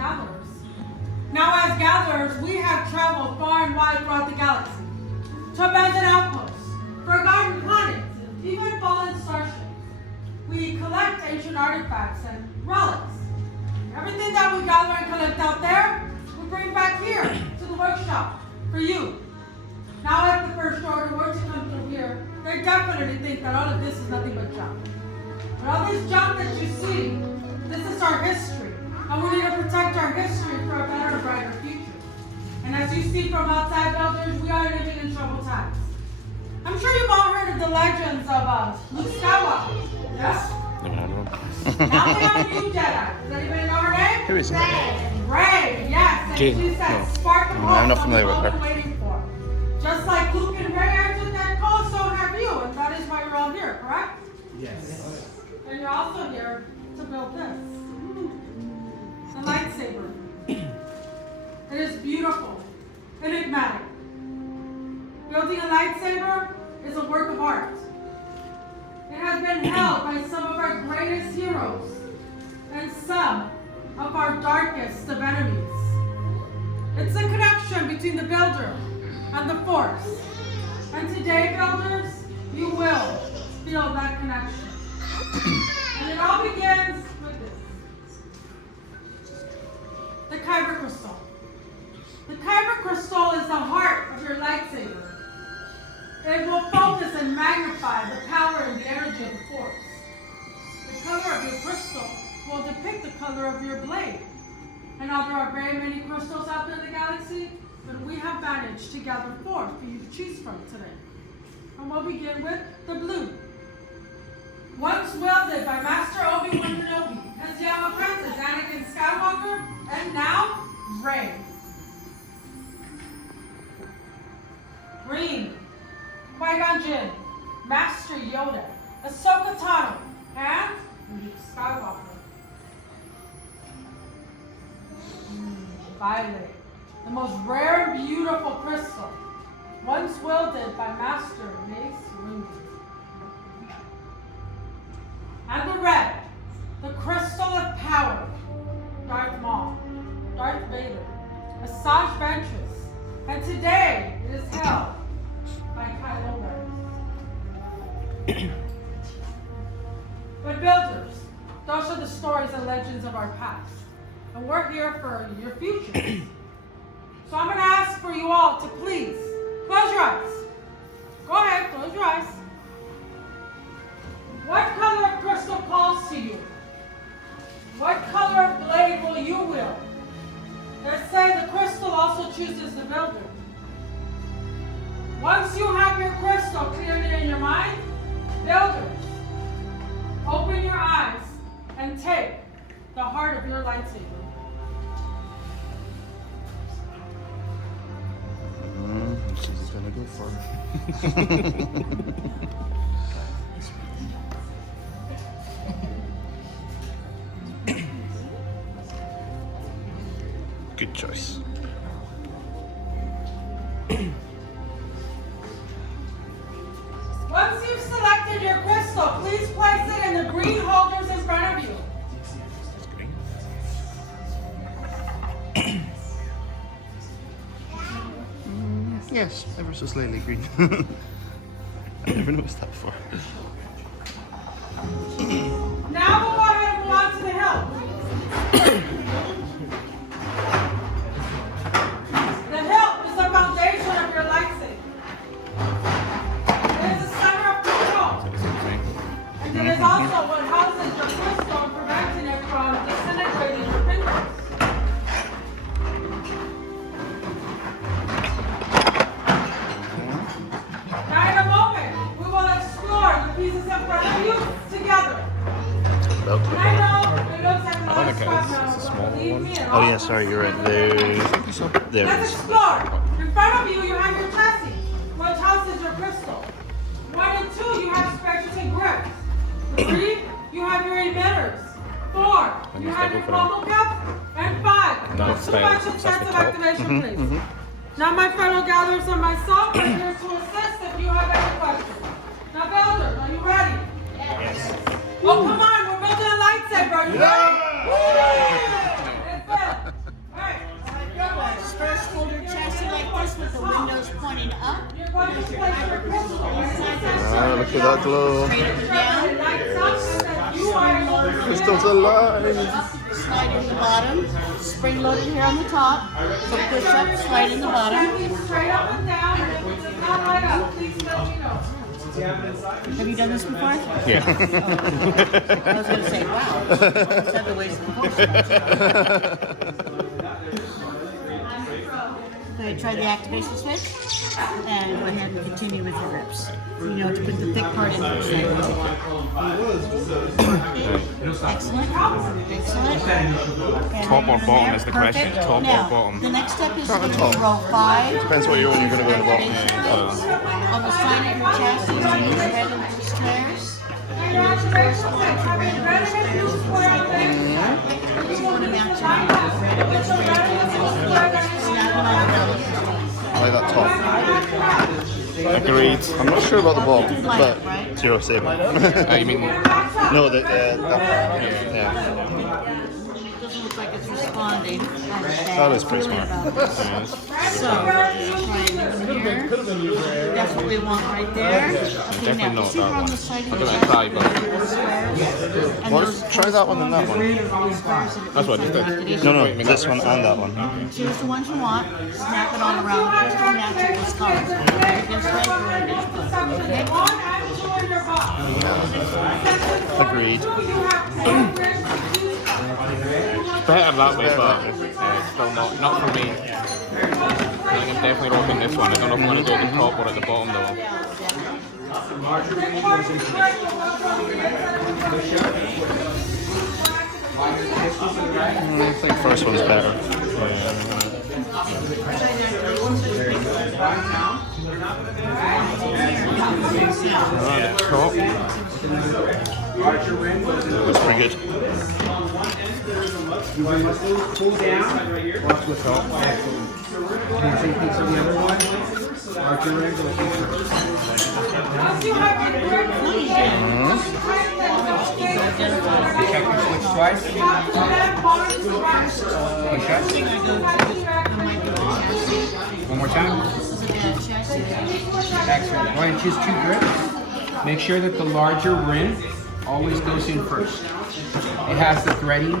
gatherers. Now, as gatherers, we have traveled far and wide throughout the galaxy to abandoned outposts, forgotten planets, and even fallen starships. We collect ancient artifacts and relics. Everything that we gather and collect out there, we bring back here to the workshop for you. Now, if the First Order were to come through here, they definitely think that all of this is nothing but junk. But all this junk that you see, this is our history, and we need to protect our history for a better and brighter future. And as you see from outside, builders, we are living in troubled times. I'm sure you've all heard of the legends of Luke Skywalker. Yes? Now we have a new Jedi. Does anybody know her name? Who is it? Rey, yes. And she's that spark of hope I'm not that familiar we've all with been her. waiting for. Just like Luke and Rey answered that call, so have you. And that is why you're all here, correct? Yes. And you're also here to build this. The lightsaber. It is beautiful, enigmatic. Building a lightsaber is a work of art. It has been held by some of our greatest heroes and some of our darkest of enemies. It's a connection between the builder and the Force. And today, builders, you will feel that connection. And it all begins with this. The Kyber crystal. The Kyber crystal is the heart of your lightsaber. It will focus and magnify the power and the energy of the Force. The color of your crystal will depict the color of your blade. And now there are very many crystals out there in the galaxy, but we have managed to gather 4 for you to choose from today. And we'll begin with the blue. Once wielded by Master Obi-Wan Kenobi, as young apprentice Anakin Skywalker, and now Rey. Green. Qui-Gon Jinn, Master Yoda, Ahsoka Tano, and Luke Skywalker. Violet, the most rare and beautiful crystal, once wielded by Master Mace Windu. And the red, the crystal of power, Darth Maul, Darth Vader, Asajj Ventress, and today it is held by Kylo Ren. But builders, those are the stories and legends of our past. And we're here for your future. So I'm going to ask for you all to please close your eyes. Go ahead, close your eyes. What color of crystal calls to you? What color of blade will you wield? They say the crystal also chooses the builder. Once you have your crystal clearly in your mind, builders, open your eyes and take the heart of your lightsaber. She's gonna go for Good choice. Once you've selected your crystal, please place it in the green holders in front of you. Yes, ever so slightly green. I never noticed that before. Now we'll go ahead and move on to the hilt. The hilt is the foundation of your lightsaber. It is the center of control. And it is also what houses your crystal and preventing it from disintegrating your fingers. Now in a moment, we will explore the pieces in front of you together. And I know it looks like a lot of scrap metal, but believe me, Oh yeah, sorry, you're right. There it let's is. explore. In front of you, you have your chassis, which houses your crystal. 1 and 2, you have specters and grips. 3, you have your emitters. 4, you have your crumble caps. And 5, No, the switch and sets of activation, please. Now my fellow gatherers and myself are here to assist if you have any questions. Now builders, are you ready? Yes. Oh, come on, we're building a lightsaber. Are you ready? It's good. Look at that glow. Crystals alive. Slide in the bottom. Spring loaded here on the top. So push up, slide in the bottom. Straight up and down, and if it's not light up, please let me know. Have you done this before? Yeah. I was going to say, wow. That's the ways to Okay, try the activation switch. And go ahead and continue with your grips. You know, to put the thick part in first. Excellent. Excellent. Top or bottom is the question. Perfect. Top Now, or bottom? the next step is Start to at go the to top. row 5. Depends what you're going to go in the bottom. On the side of your chassis, you use head and stairs. You want to match your snap it on I like that top. Agreed. I'm not sure about the bottom, the but right? zero saber. Oh, you mean? No, that yeah. Doesn't look like it's responding. That is pretty smart. So, try it here. That's what we want right there. Okay, Definitely now, not see that how on one. the side of I'll the give it a try, but Well, try that one and that one. that's what I just did. No, this one and that one. Choose the ones you want, snap it all around, just to match it with colors. Against red, red, okay? On and two in your box. Agreed. Better that way, but still not for me. I think I'm definitely rocking this one. I don't know if I'm going to do it at the top or at the bottom though. I think first one's better. Alright, top. That's pretty good. Pull down. Watch the top. Can you see piece of the other one? Archer ring. Check your switch twice. Push up. One more time. Excellent. Go ahead and choose 2 grips. Make sure that the larger rim always goes in first. It has the threading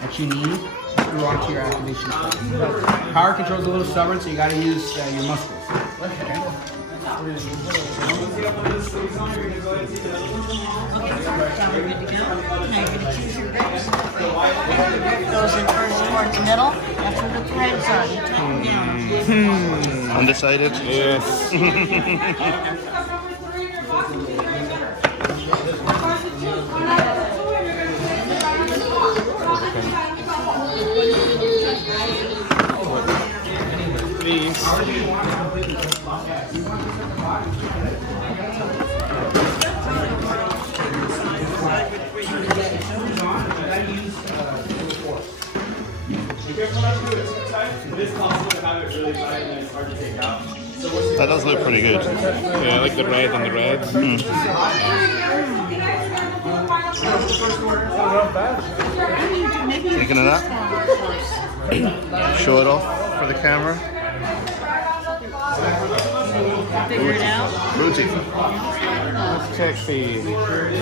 that you need to screw onto your activation switch. Power control is a little stubborn, so you got to use your muscles. Okay. Goes in first towards the middle. That's where the threads are. They tighten down. Undecided? Yes. Please. That does look pretty good. Yeah, I like the red and the red. Thinking of that? Show it off for the camera. Figure it out. Booty. Let's check the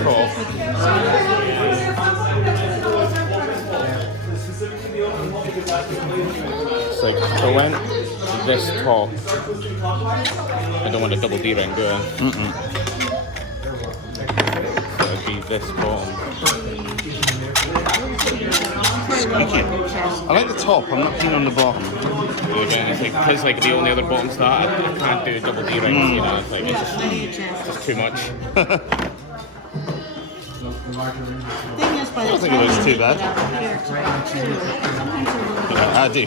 top. It's like, so when this top, I don't want a double D ring, do I? So it'd be this bottom. Squeaky. I like the top, I'm not keen on the bottom. Again, it's like, because like the only other bottom start, I can't do double D rings, you know, it's like, it's just too much. Thing is, by the I don't think it looks too bad. I do.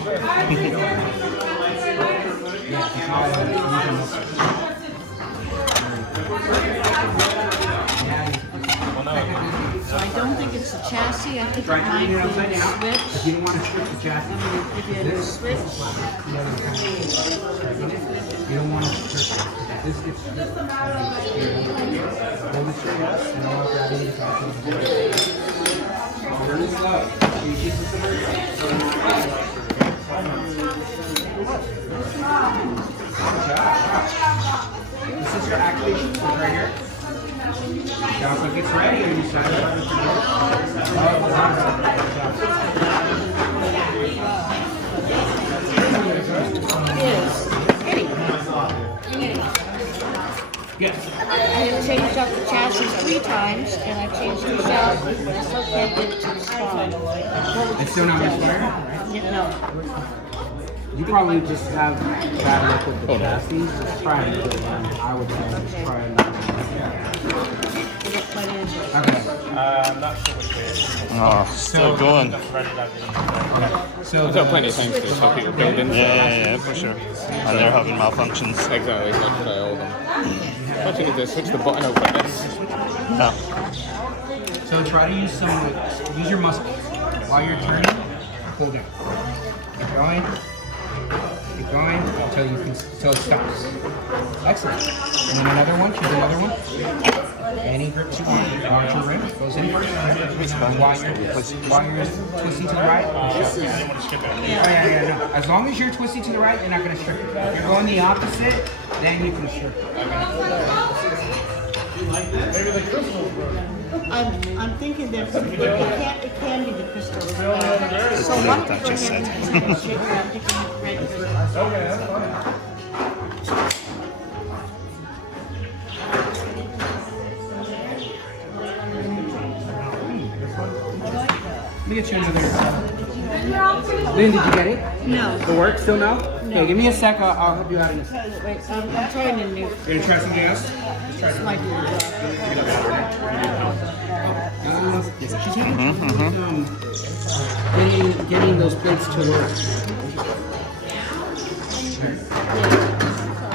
So I don't think it's the chassis. I think it might be the switch. If you don't want to switch the chassis, I'm going to give you a new switch. you don't want to switch it. This gets hold it straight up and all of that is really slow. You keep it This is your activation switch right here. out the chassis 3 times, and I've changed the shell, but I still can't get it to respond. It's still not responding? No. You probably just have bad luck with the chassis. Just try and get one. I would say just try and okay. I'm not sure which way it is. Oh, still going. So I've got plenty of time to stop people building. Yeah, for sure. And they're having malfunctions. Exactly, that's what I all them. What you need to switch the button out like this. No. So try to use use your muscles. While you're turning, pull down. Keep going. Keep going until it stops. Excellent. And then another one, choose another one. Any grip you want. Larger rim goes in first. While you're twisting to the right. Yeah. No. As long as you're twisting to the right, you're not going to strip it. If you're going the opposite, then you can strip it. I'm thinking that it can be the crystal. So what why that don't you just go ahead said. and shake around different red crystals? Let me get you another. Lynn, did you get it? No. The work still no? Okay, give me a sec. I'll help you out in a sec. Wait, I'm trying a new. You're gonna try something else? This might do the job. She's having getting those plates to work.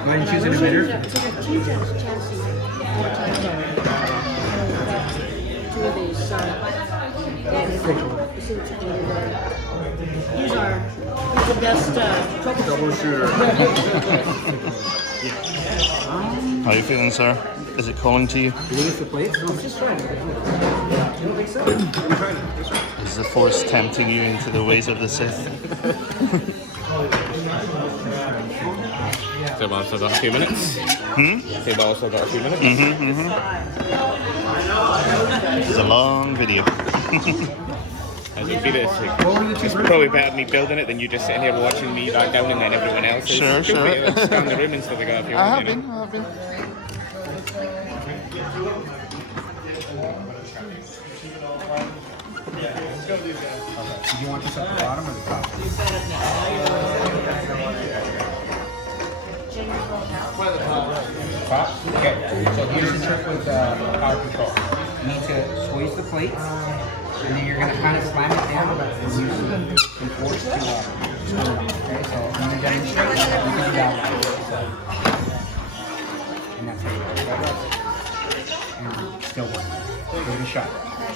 Go ahead and choose an emitter. So the chassis 4 times already. 2 of these, these are the best troubleshooter. How are you feeling, sir? Is it calling to you? You think it's the plates? No, just try it. You don't think so? Is the Force tempting you into the ways of the Sith? So I've also got a few minutes. So I've also got a few minutes. This is a long video. As you see this, it's probably better me building it than you just sitting here watching me like down and then everyone else. Sure. Scan the room and stuff like that if you I want. have been. Do you want this at the bottom or the top? Top? Okay, so here's the trick with power control. You need to squeeze the plates, and then you're going to kind of slam it down and use some force to okay, so when you're demonstrating, you can do that one. And that's how you do it. And still work. Give it a shot.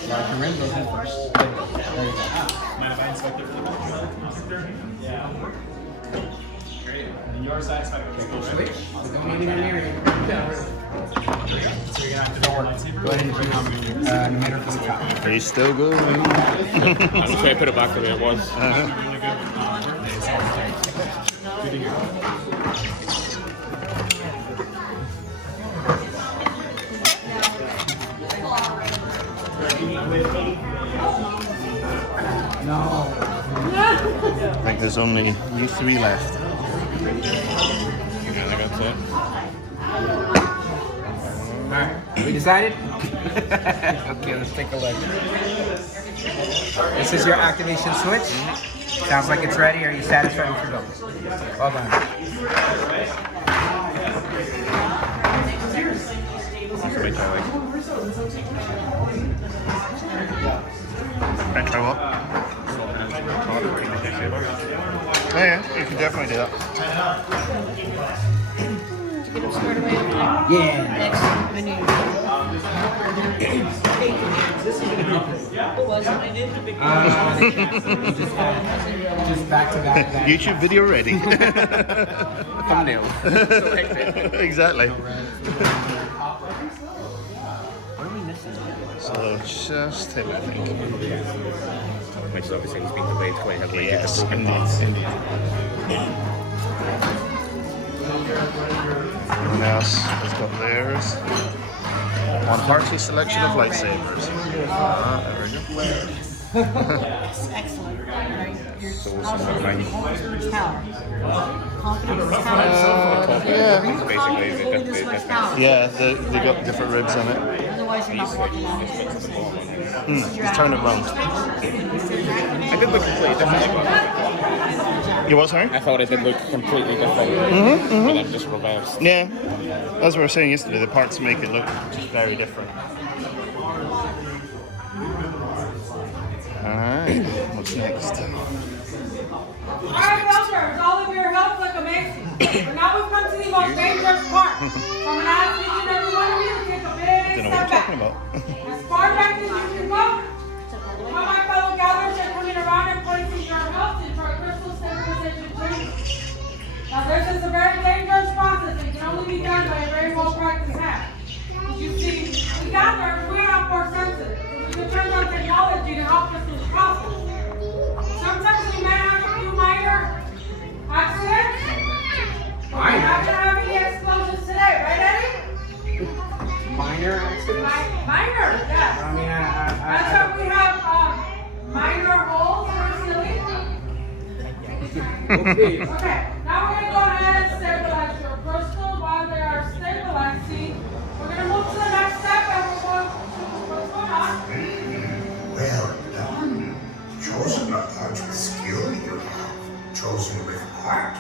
Larger rim goes in first. There you go. Mind if I inspect it for the and your side is Switch. So don't even near it. So you're gonna have to Go ahead and do emitter for the top. Are you still going? I'm just going to put it back the way it was. No. I think there's only you 3 left. Yeah, I think that's it. Alright, we decided? Okay, let's take a look. This is your activation switch. Sounds like it's ready. Are you satisfied with your build? Well done. Can I try what? Oh yeah, you can definitely do that. To get them squared away. Yeah. Next menu. Just back to back. YouTube video ready. Thumbnail. Exactly. What are we missing? So just him, I think. Which is obviously has been delayed quite heavily. Yes, indeed. Everyone else has got theirs. One party selection of lightsabers. There we go. Yes, excellent. You're holding this much power. Confidence is power. Yeah. Basically, Confidence holding this much power. Yeah, they got different ribs on it. Otherwise, you're not walking on it. Just turn it round. I did look completely different. You what, sorry? I thought it did look completely different. But then just reversed. Yeah. As we were saying yesterday, the parts make it look just very different. Alright, what's next? Alright, Belchers, all of your help look amazing. But now we've come to the most dangerous part. So I'm going to ask each and every one of you to take a big Don't know what step you're back. talking about. As far back as you can go. All my fellow gatherers are coming around and placing your health into our crystal stabilization chamber. Now this is a very dangerous process and can only be done by a very well-practiced hand. As you see, we gatherers, we are more sensitive. We depend on technology to help us with this process. Sometimes we may have a few minor accidents. But we're not going to have any explosions today, right, Eddie? Minor accidents? Minor, yes. I mean, That's why we have minor holes for ceiling. okay. Okay, now we're going to go ahead and stabilize your crystal while they are stabilizing. We're going to move to the next step and we're going to what's going on. Well done. Chosen a part with skill you have. Chosen with heart.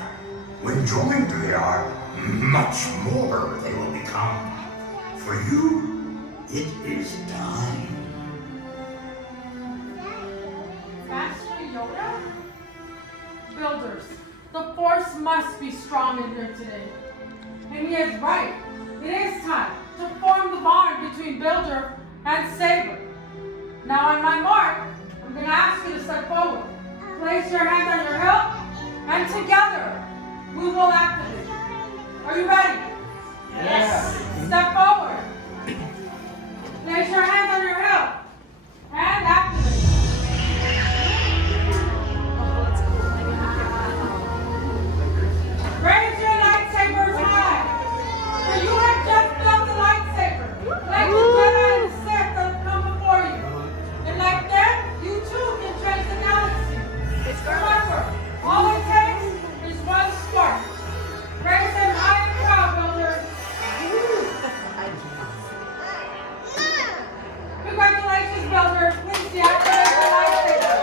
When joined to the art, much more they will become. For you, it is time. Master Yoda? Builders, the force must be strong in here today. And he is right. It is time to form the bond between Builder and Saber. Now on my mark, I'm going to ask you to step forward. Place your hand on your hip, and together we will activate. Are you ready? Yes. Step forward. Place your hand on your hip, and activate. Raise your lightsabers high. For you have just built a lightsaber. Like the Jedi and the Sith that have come before you. And like them, you too can change the galaxy. Remember, all it takes is one spark. Raise them high and proud, builders. Congratulations, builders. Please deactivate the lightsaber.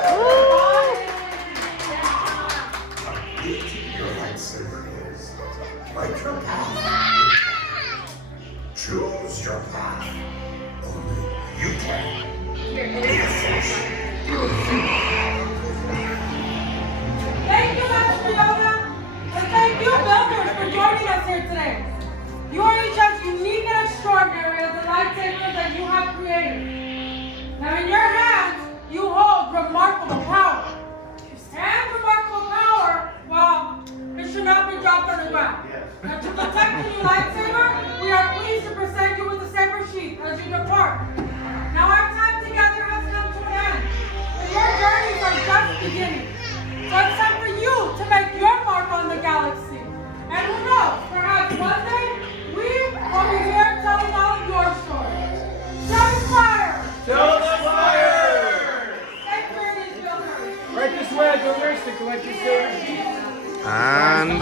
Your lightsaber is like your path. Choose your path. Only you can. Be a force. Thank you, Master Yoda. And thank you, builders, for joining us here today. You are each as unique and extraordinary as the lightsabers that you have created. Now in your hands, you hold remarkable power. And remarkable power, well, it should not be dropped on the ground. Now to protect the new lightsaber, we are pleased to present you with the saber sheath as you depart. Now our time together has come to an end. And your journeys are just beginning. So it's time for you to make your mark on the galaxy. And who knows, perhaps one day, we will be here telling all of your stories. Show the fire! Show the fire! Thank you, these builders. Right this way, builders, to collect your saber sheet. And